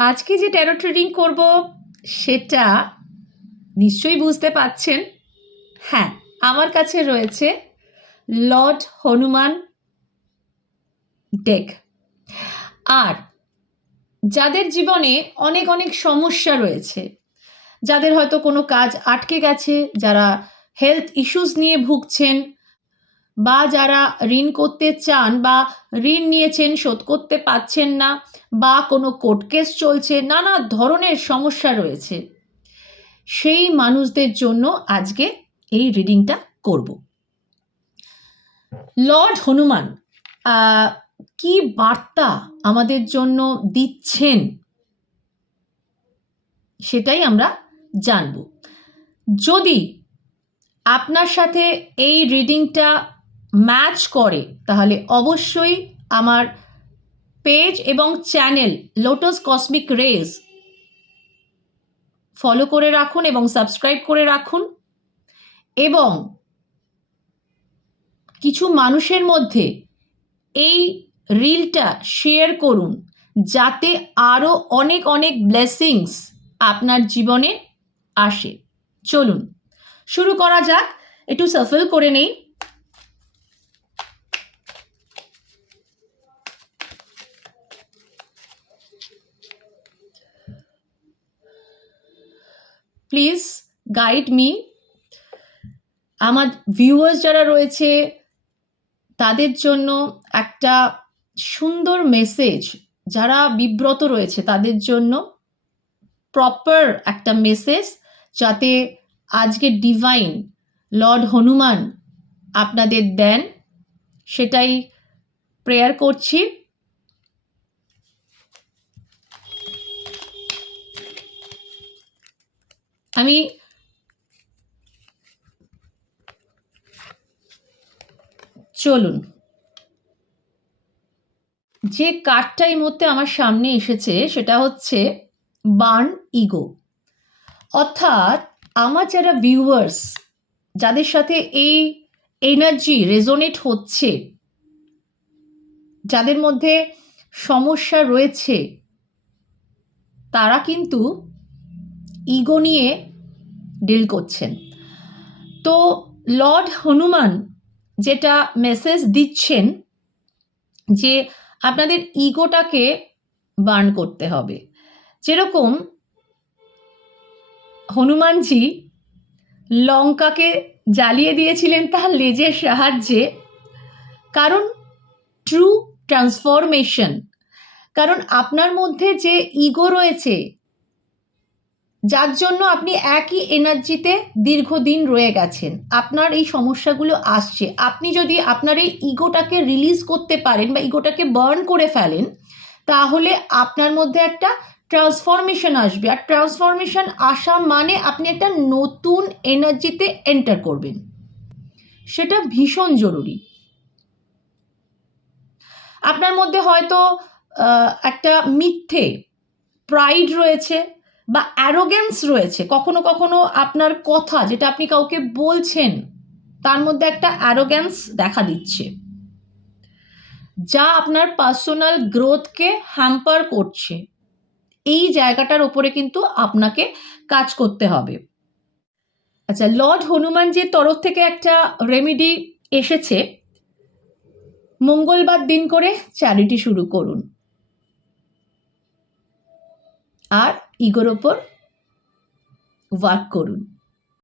আজকে যে tarot reading করব সেটা নিশ্চয়ই বুঝতে পাচ্ছেন। হ্যাঁ, আমার কাছে রয়েছে লর্ড হনুমান ডেক। আর যাদের জীবনে অনেক অনেক সমস্যা রয়েছে, যাদের হয়তো কোনো কাজ আটকে গেছে, যারা হেলথ ইস্যুস নিয়ে ভুগছেন, বা যারা ঋণ করতে চান বা ঋণ নিয়েছেন শোধ করতে পারছেন না, বা কোনো কোর্ট কেস চলছে, নানা ধরনের সমস্যা রয়েছে, সেই মানুষদের জন্য আজকে এই রিডিংটা করব। লর্ড হনুমান কি বার্তা আমাদের জন্য দিচ্ছেন সেটাই আমরা জানব। যদি আপনার সাথে এই রিডিংটা ম্যাচ করে তাহলে অবশ্যই আমার পেজ এবং channel Lotus Cosmic Rays follow করে রাখুন এবং সাবস্ক্রাইব করে রাখুন, এবং কিছু মানুষের মধ্যে এই রিলটা শেয়ার করুন যাতে আরও অনেক অনেক ব্লেসিংস আপনার জীবনে আসে। চলুন শুরু করা যাক। একটু সাফল করে নেই। Please guide me. আমার ভিউয়ার্স যারা রয়েছে তাদের জন্য একটা সুন্দর মেসেজ, যারা বিব্রত রয়েছে তাদের জন্য প্রপার একটা মেসেজ, যাতে আজকে ডিভাইন লর্ড হনুমান আপনাদের দেন, সেটাই প্রেয়ার করছি। আমি চলুন, যে কার্ডটা এই মুহূর্তে আমার সামনে এসেছে সেটা হচ্ছে বার্ন ইগো। অর্থাৎ আমার যারা ভিউয়ার্স, যাদের সাথে এই এনার্জি রেজোনেট হচ্ছে, যাদের মধ্যে সমস্যা রয়েছে, তারা কিন্তু ইগো নিয়ে ডিল করছেন। তো লর্ড হনুমান যেটা মেসেজ দিচ্ছেন যে আপনাদের ইগোটাকে বার্ন করতে হবে। যেরকম হনুমানজি লঙ্কাকে জ্বালিয়ে দিয়েছিলেন তার লেজের সাহায্যে, কারণ ট্রু ট্রান্সফরমেশন, কারণ আপনার মধ্যে যে ইগো রয়েছে, যার জন্য আপনি একই এনার্জিতে দীর্ঘদিন রয়ে গেছেন, আপনার এই সমস্যাগুলো আসছে। আপনি যদি আপনার এই ইগোটাকে রিলিজ করতে পারেন বা ইগোটাকে বার্ন করে ফেলেন, তাহলে আপনার মধ্যে একটা ট্রান্সফরমেশন আসবে। আর ট্রান্সফরমেশন আসা মানে আপনি একটা নতুন এনার্জিতে এন্টার করবেন, সেটা ভীষণ জরুরি। আপনার মধ্যে হয়তো একটা মিথ্যে প্রাইড রয়েছে বা অ্যারোগেন্স রয়েছে। কখনো কখনো আপনার কথা যেটা আপনি কাউকে বলছেন তার মধ্যে একটা অ্যারোগেন্স দেখা দিচ্ছে, যা আপনার পার্সোনাল গ্রোথকে হ্যাম্পার করছে। এই জায়গাটার ওপরে কিন্তু আপনাকে কাজ করতে হবে। আচ্ছা, লর্ড হনুমানজির তরফ থেকে একটা রেমেডি এসেছে। মঙ্গলবার দিন করে চ্যারিটি শুরু করুন আর ইগোর ওপর ওয়ার্ক করুন।